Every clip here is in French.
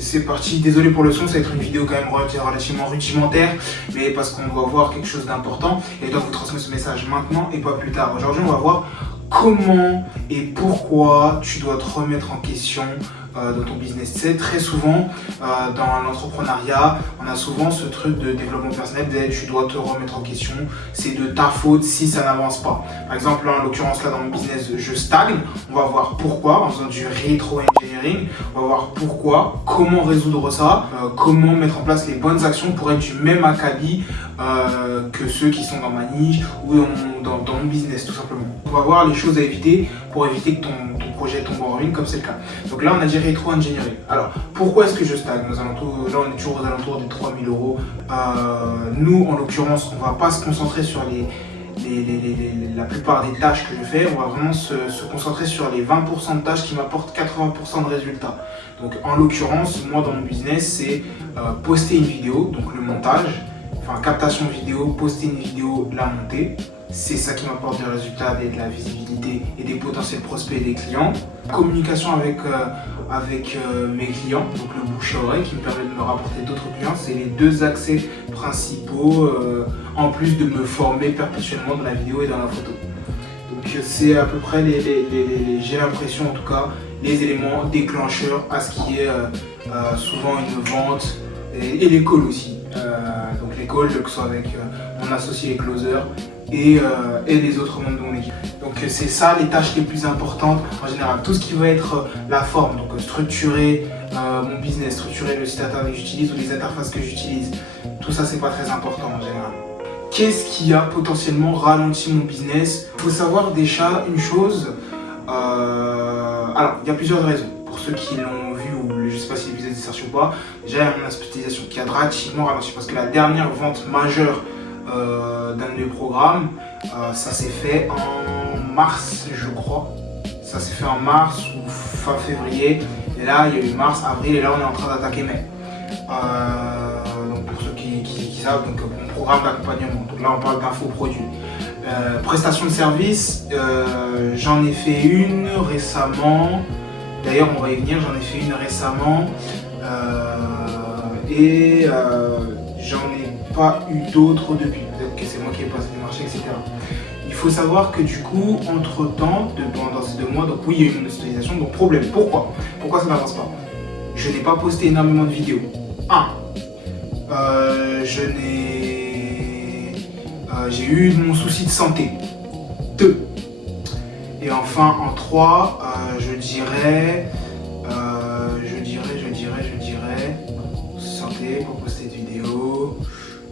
c'est parti. Désolé pour le son, ça va être une vidéo quand même relativement rudimentaire, mais parce qu'on doit voir quelque chose d'important et je dois vous transmettre ce message maintenant et pas plus tard. Aujourd'hui, on va voir comment et pourquoi tu dois te remettre en question dans ton business. Tu sais, très souvent dans l'entrepreneuriat, on a souvent ce truc de développement personnel, tu dois te remettre en question, c'est de ta faute si ça n'avance pas. Par exemple, là, en l'occurrence, là dans mon business, je stagne. On va voir pourquoi, en faisant du rétro-engineering, on va voir pourquoi, comment résoudre ça, comment mettre en place les bonnes actions pour être du même acabit que ceux qui sont dans ma niche ou dans mon business, tout simplement. On va voir les choses à éviter pour éviter que ton projet tombe en ruine, comme c'est le cas. Donc là, on a dit rétro-engineering. Alors, pourquoi est-ce que je stagne? Là, on est toujours aux alentours des 3 000 euros. Nous, en l'occurrence, on ne va pas se concentrer sur la plupart des tâches que je fais. On va vraiment se concentrer sur les 20% de tâches qui m'apportent 80% de résultats. Donc, en l'occurrence, moi, dans mon business, c'est poster une vidéo, donc le montage, enfin, captation vidéo, poster une vidéo, la monter. C'est ça qui m'apporte des résultats, de la visibilité et des potentiels prospects et des clients. Communication avec mes clients, donc le bouche à oreille qui me permet de me rapporter d'autres clients. C'est les deux accès principaux en plus de me former perpétuellement dans la vidéo et dans la photo. Donc c'est à peu près j'ai l'impression en tout cas, les éléments déclencheurs à ce qui est souvent une vente et les calls aussi. Donc les calls, que ce soit avec mon associé et closer et les autres membres de mon équipe. Donc c'est ça les tâches les plus importantes en général. Tout ce qui va être la forme, donc structurer mon business, structurer le site internet que j'utilise ou les interfaces que j'utilise, tout ça c'est pas très important en général. Qu'est-ce qui a potentiellement ralenti mon business? Il faut savoir déjà une chose, alors il y a plusieurs raisons. Pour ceux qui l'ont vu ou je ne sais pas si l'épisode est sorti ou pas, déjà il y a mon hospitalisation qui a drastiquement ralenti parce que la dernière vente majeure d'un de mes programmes, ça s'est fait en mars je crois. Ça s'est fait en mars ou fin février et là il y a eu mars, avril et là on est en train d'attaquer mai. Donc pour ceux qui savent, donc mon programme d'accompagnement, donc là on parle d'infoproduits. Prestation de service, j'en ai fait une récemment. D'ailleurs, on va y venir, j'en ai fait une récemment et j'en ai pas eu d'autres depuis. Peut-être que c'est moi qui ai passé le marché, etc. Il faut savoir que du coup, entre-temps, pendant ces 2 mois, donc oui, il y a eu une hospitalisation, donc problème. Pourquoi ça n'avance pas? Je n'ai pas posté énormément de vidéos. J'ai eu mon souci de santé. 2. Et enfin, en 3, je dirais, santé, pour poster de vidéos,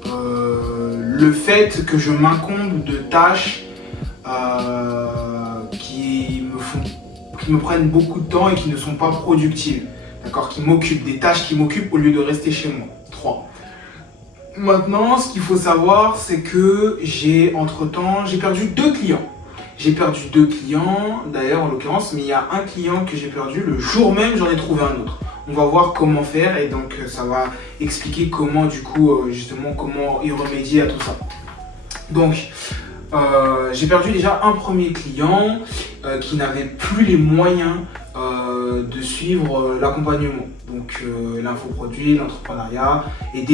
le fait que je m'incombe de tâches qui me prennent beaucoup de temps et qui ne sont pas productives, d'accord, qui m'occupent, des tâches qui m'occupent au lieu de rester chez moi. 3. Maintenant, ce qu'il faut savoir, c'est que entre-temps, j'ai perdu 2 clients. J'ai perdu 2 clients, d'ailleurs en l'occurrence, mais il y a un client que j'ai perdu, le jour même j'en ai trouvé un autre. On va voir comment faire et donc ça va expliquer comment du coup, justement, comment y remédier à tout ça. Donc, j'ai perdu déjà un premier client qui n'avait plus les moyens de suivre l'accompagnement. Donc l'infoproduit, l'entrepreneuriat et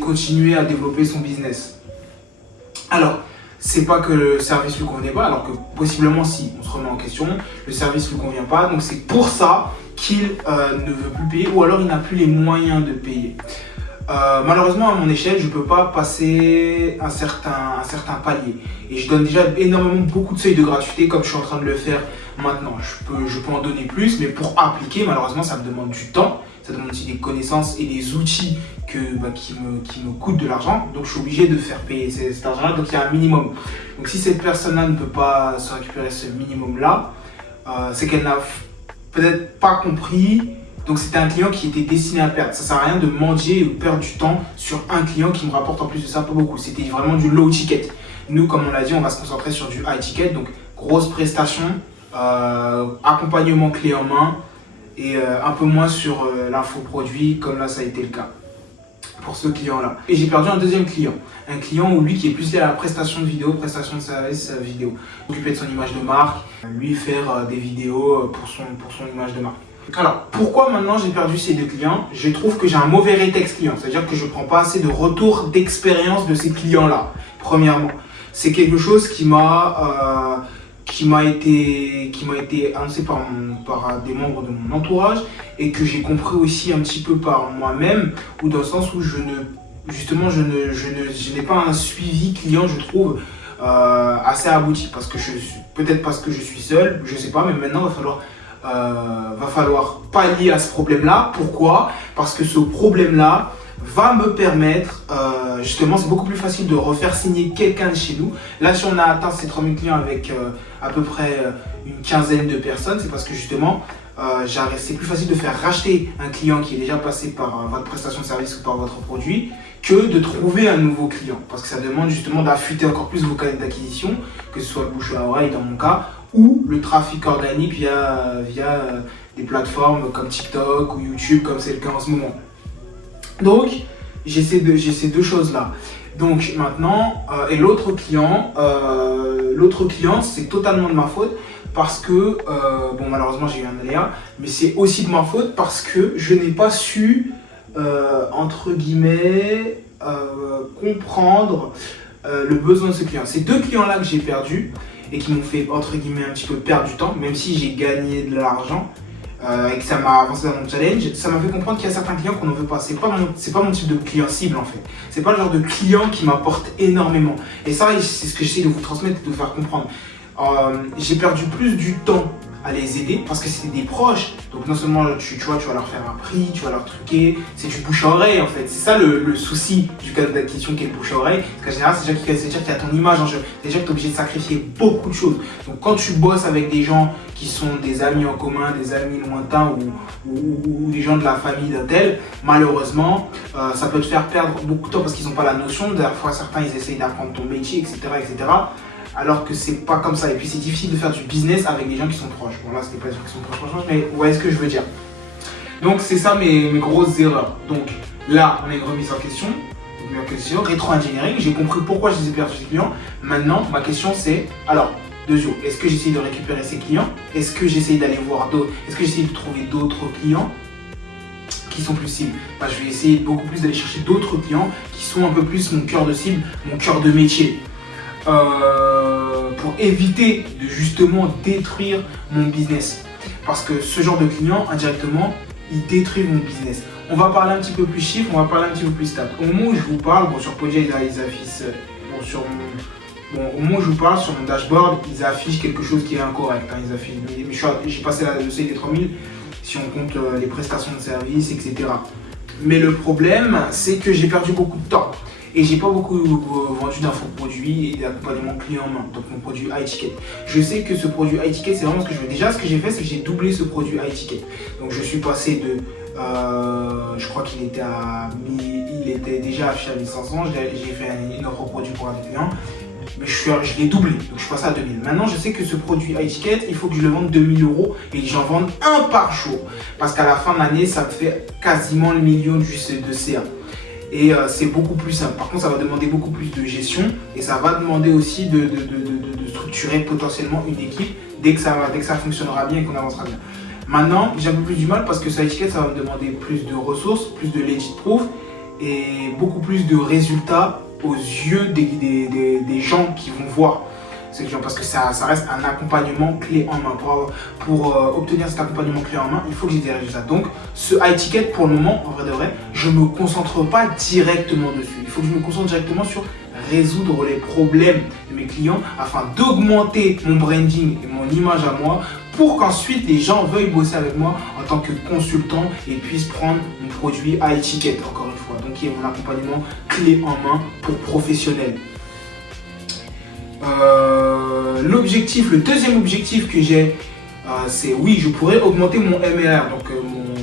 continuer à développer son business. Alors, c'est pas que le service lui convenait pas, alors que possiblement si, on se remet en question, le service lui convient pas, donc c'est pour ça qu'il ne veut plus payer ou alors il n'a plus les moyens de payer. Malheureusement à mon échelle, je peux pas passer un certain palier et je donne déjà beaucoup de seuils de gratuité comme je suis en train de le faire maintenant. Je peux en donner plus, mais pour appliquer, malheureusement ça me demande du temps, ça demande aussi des connaissances et des outils qui me coûtent de l'argent, donc je suis obligé de faire payer cet argent-là, donc il y a un minimum. Donc si cette personne-là ne peut pas se récupérer ce minimum-là, c'est qu'elle n'a peut-être pas compris. Donc c'était un client qui était destiné à perdre. Ça sert à rien de mendier ou perdre du temps sur un client qui me rapporte en plus de ça pas beaucoup. C'était vraiment du low ticket. Nous, comme on l'a dit, on va se concentrer sur du high ticket, donc grosse prestation, accompagnement clé en main et un peu moins sur l'infoproduit comme là ça a été le cas pour ce client-là. Et j'ai perdu un deuxième client. Un client où lui qui est plus lié à la prestation de vidéo, prestation de service vidéo. S'occuper de son image de marque, lui faire des vidéos pour son image de marque. Alors, pourquoi maintenant j'ai perdu ces 2 clients? Je trouve que j'ai un mauvais rétex client, c'est-à-dire que je ne prends pas assez de retour d'expérience de ces clients-là, premièrement. C'est quelque chose qui m'a été annoncé par des membres de mon entourage et que j'ai compris aussi un petit peu par moi-même, ou dans le sens où je n'ai pas un suivi client, je trouve, assez abouti, peut-être parce que je suis seul, je sais pas, mais maintenant va falloir pallier à ce problème-là. Pourquoi? Parce que ce problème-là va me permettre, justement, c'est beaucoup plus facile de refaire signer quelqu'un de chez nous. Là, si on a atteint ces 3000 clients avec à peu près une quinzaine de personnes, c'est parce que justement, c'est plus facile de faire racheter un client qui est déjà passé par votre prestation de service ou par votre produit que de trouver un nouveau client. Parce que ça demande justement d'affûter encore plus vos canaux d'acquisition, que ce soit le bouche à oreille dans mon cas, ou le trafic organique via des plateformes comme TikTok ou YouTube, comme c'est le cas en ce moment. Donc, j'ai ces deux choses-là. Donc maintenant, et l'autre client, c'est totalement de ma faute parce que, bon, malheureusement j'ai eu un aléa, mais c'est aussi de ma faute parce que je n'ai pas su, entre guillemets, comprendre le besoin de ce client. Ces 2 clients-là que j'ai perdus et qui m'ont fait, entre guillemets, un petit peu perdre du temps, même si j'ai gagné de l'argent, et que ça m'a avancé dans mon challenge, ça m'a fait comprendre qu'il y a certains clients qu'on ne veut pas. C'est pas mon type de client cible en fait. C'est pas le genre de client qui m'apporte énormément. Et ça, c'est ce que j'essaie de vous transmettre et de vous faire comprendre. J'ai perdu plus du temps à les aider parce que c'était des proches. Donc non seulement tu vas leur faire un prix, tu vas leur truquer, c'est du bouche à oreille en fait. C'est ça le souci du canal d'acquisition qui est le bouche à oreille. Parce qu'en général, c'est déjà qu'il y a ton image en jeu. Déjà que tu es obligé de sacrifier beaucoup de choses. Donc quand tu bosses avec des gens qui sont des amis en commun, des amis lointains ou des gens de la famille d'un tel, malheureusement, ça peut te faire perdre beaucoup de temps parce qu'ils n'ont pas la notion. Des fois, certains, ils essayent d'apprendre ton métier, etc. Alors que c'est pas comme ça. Et puis c'est difficile de faire du business avec des gens qui sont proches. Bon là, c'était pas des gens qui sont proches, mais vous voyez ce que je veux dire. Donc c'est ça mes grosses erreurs. Donc là, on a une remise en question. Ma question, rétro-engineering, j'ai compris pourquoi je les ai perdus ces clients. Maintenant, ma question c'est, alors, 2 jours, est-ce que j'essaye de récupérer ces clients? Est-ce que j'essaye d'aller voir d'autres? Est-ce que j'essaye de trouver d'autres clients qui sont plus cibles? Je vais essayer beaucoup plus d'aller chercher d'autres clients qui sont un peu plus mon cœur de cible, mon cœur de métier. Pour éviter de justement détruire mon business. Parce que ce genre de client, indirectement, il détruit mon business. On va parler un petit peu plus chiffres, on va parler un petit peu plus stats. Au moment où je vous parle, bon, sur Podia, ils affichent, au moment où je vous parle, sur mon dashboard, ils affichent quelque chose qui est incorrect. Ils affichent, j'ai passé le seuil des 3000 si on compte les prestations de services, etc. Mais le problème, c'est que j'ai perdu beaucoup de temps. Et j'ai pas beaucoup vendu d'infoproduits et d'accompagnement clé en main, donc mon produit high ticket. Je sais que ce produit high ticket, c'est vraiment ce que je veux. Déjà, ce que j'ai fait, c'est que j'ai doublé ce produit high ticket. Donc je suis passé de, je crois qu'il était déjà affiché à 1500, j'ai fait une offre produit pour un client, mais je l'ai doublé, donc je suis passé à 2000. Maintenant, je sais que ce produit high ticket, il faut que je le vende 2000 € et que j'en vende un par jour. Parce qu'à la fin de l'année, ça me fait quasiment le million de CA. Et c'est beaucoup plus simple. Par contre, ça va demander beaucoup plus de gestion et ça va demander aussi de structurer potentiellement une équipe dès que ça fonctionnera bien et qu'on avancera bien. Maintenant, j'ai un peu plus du mal parce que ça étiquette, ça va me demander plus de ressources, plus de legit proof et beaucoup plus de résultats aux yeux des gens qui vont voir ces clients, parce que ça reste un accompagnement clé en main. Pour obtenir cet accompagnement clé en main, il faut que j'ai des résultats. Donc ce high ticket, pour le moment, en vrai de vrai, je ne me concentre pas directement dessus. Il faut que je me concentre directement sur résoudre les problèmes de mes clients afin d'augmenter mon branding et mon image à moi pour qu'ensuite les gens veuillent bosser avec moi en tant que consultant et puissent prendre mon produit high ticket, encore une fois. Donc il y a mon accompagnement clé en main pour professionnels. Le deuxième objectif que j'ai, c'est oui, je pourrais augmenter mon MRR, donc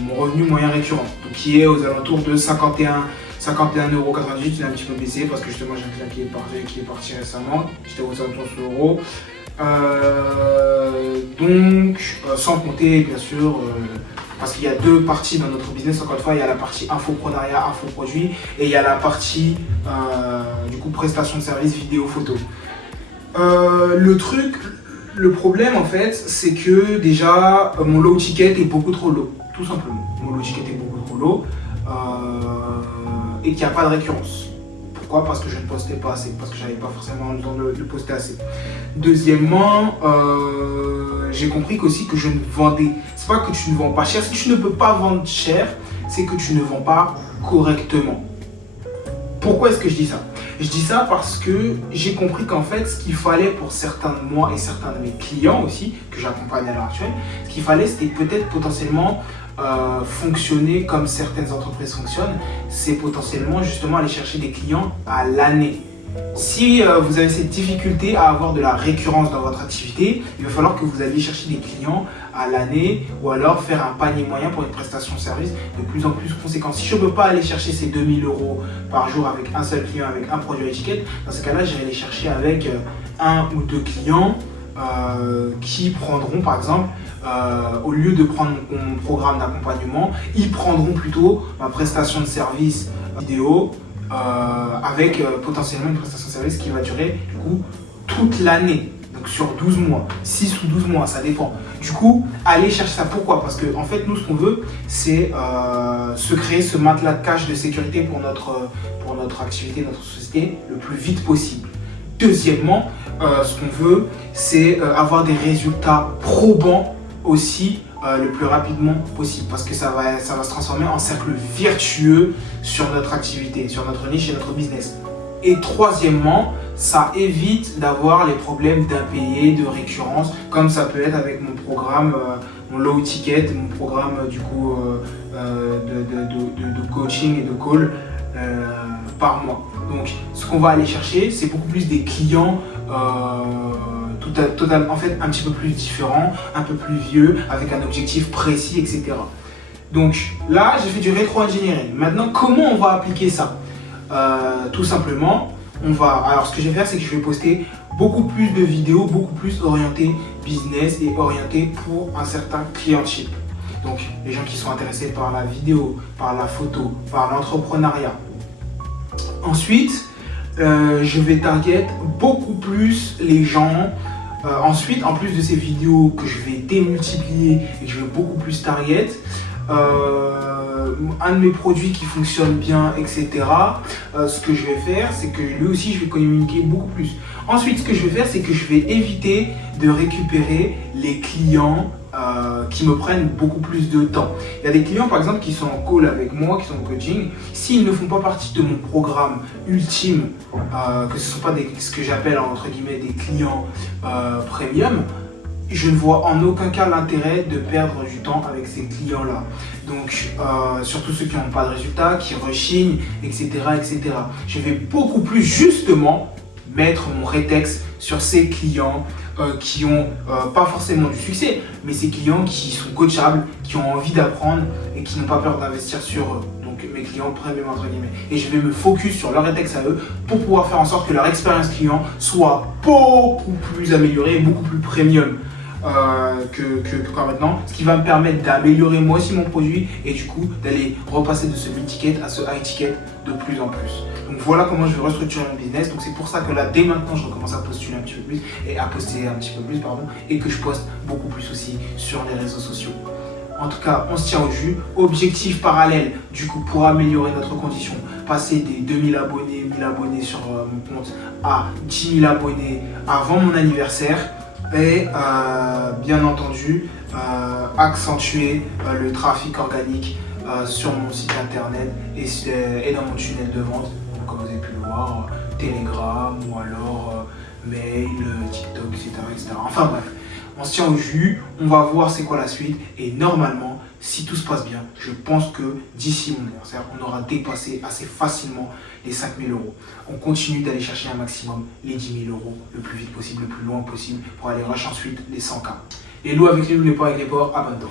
mon revenu moyen récurrent, donc qui est aux alentours de 51,98 €. Il a un petit peu baissé parce que justement j'ai un client qui est parti récemment, j'étais aux alentours de €. Donc sans compter bien sûr, parce qu'il y a 2 parties dans notre business, encore une fois, il y a la partie infoprenariat, infoproduit et il y a la partie du coup prestation de services vidéo photo. Le problème en fait, c'est que déjà mon low ticket est beaucoup trop low, tout simplement. Mon low ticket est beaucoup trop low et qu'il n'y a pas de récurrence. Pourquoi? Parce que je ne postais pas assez, parce que je n'avais pas forcément le temps de le poster assez. Deuxièmement, j'ai compris qu'aussi que je ne vendais, c'est pas que tu ne vends pas cher, si tu ne peux pas vendre cher, c'est que tu ne vends pas correctement. Pourquoi est-ce que je dis ça? Je dis ça parce que j'ai compris qu'en fait, ce qu'il fallait pour certains de moi et certains de mes clients aussi, que j'accompagne à l'heure actuelle, ce qu'il fallait, c'était peut-être potentiellement fonctionner comme certaines entreprises fonctionnent, c'est potentiellement justement aller chercher des clients à l'année. Si vous avez cette difficulté à avoir de la récurrence dans votre activité, il va falloir que vous alliez chercher des clients à l'année ou alors faire un panier moyen pour une prestation de service de plus en plus conséquent. Si je ne peux pas aller chercher ces 2000 € par jour avec un seul client, avec un produit à étiquette, dans ce cas-là, j'irai les chercher avec un ou deux clients qui prendront par exemple, au lieu de prendre mon programme d'accompagnement, ils prendront plutôt ma prestation de service vidéo avec potentiellement une prestation de service qui va durer du coup toute l'année, donc sur 12 mois, 6 ou 12 mois, ça dépend. Du coup, allez chercher ça. Pourquoi? Parce que en fait, nous, ce qu'on veut, c'est se créer ce matelas de cash de sécurité pour notre activité, notre société, le plus vite possible. Deuxièmement, ce qu'on veut, c'est avoir des résultats probants aussi le plus rapidement possible, parce que ça va se transformer en cercle vertueux sur notre activité, sur notre niche et notre business. Et troisièmement, ça évite d'avoir les problèmes d'impayés, de récurrence, comme ça peut être avec mon programme, mon low ticket, mon programme du coup de coaching et de call par mois. Donc, ce qu'on va aller chercher, c'est beaucoup plus des clients en fait un petit peu plus différents, un peu plus vieux, avec un objectif précis, etc. Donc là, j'ai fait du rétro-engineering. Maintenant, comment on va appliquer ça? Tout simplement, alors ce que je vais faire, c'est que je vais poster beaucoup plus de vidéos, beaucoup plus orientées business et orientées pour un certain clientship. Donc, les gens qui sont intéressés par la vidéo, par la photo, par l'entrepreneuriat. Ensuite, je vais target beaucoup plus les gens. Ensuite, en plus de ces vidéos que je vais démultiplier et que je vais beaucoup plus target, un de mes produits qui fonctionne bien, etc. Ce que je vais faire, c'est que lui aussi, je vais communiquer beaucoup plus. Ensuite, ce que je vais faire, c'est que je vais éviter de récupérer les clients qui me prennent beaucoup plus de temps. Il y a des clients par exemple qui sont en call avec moi, qui sont en coaching, s'ils ne font pas partie de mon programme ultime, que ce ne sont pas ce que j'appelle entre guillemets des clients premium, je ne vois en aucun cas l'intérêt de perdre du temps avec ces clients-là. Donc, surtout ceux qui n'ont pas de résultats, qui rechignent, etc., etc. Je vais beaucoup plus justement mettre mon rétex sur ces clients qui ont pas forcément du succès, mais ces clients qui sont coachables, qui ont envie d'apprendre et qui n'ont pas peur d'investir sur eux. Donc mes clients premium entre guillemets. Et je vais me focus sur leur rétex à eux pour pouvoir faire en sorte que leur expérience client soit beaucoup plus améliorée et beaucoup plus premium que maintenant, ce qui va me permettre d'améliorer moi aussi mon produit et du coup d'aller repasser de ce mid-ticket à ce high-ticket de plus en plus. Donc voilà comment je vais restructurer mon business. Donc c'est pour ça que là, dès maintenant, je recommence à postuler un petit peu plus et à poster un petit peu plus, et que je poste beaucoup plus aussi sur les réseaux sociaux. En tout cas, on se tient au jus. Objectif parallèle, du coup, pour améliorer notre condition, passer des 2000 abonnés, 1000 abonnés sur mon compte à 10 000 abonnés avant mon anniversaire. Et bien entendu, accentuer le trafic organique sur mon site internet et dans mon tunnel de vente, comme vous avez pu le voir, Telegram ou alors mail, TikTok, etc. Enfin bref, on se tient au jus, on va voir c'est quoi la suite et normalement, si tout se passe bien, je pense que d'ici mon anniversaire, on aura dépassé assez facilement les 5 000 €. On continue d'aller chercher un maximum les 10 000 € le plus vite possible, le plus loin possible pour aller rush ensuite les 100 K. Les loups avec les loups, les porcs avec les porcs, abonne-toi.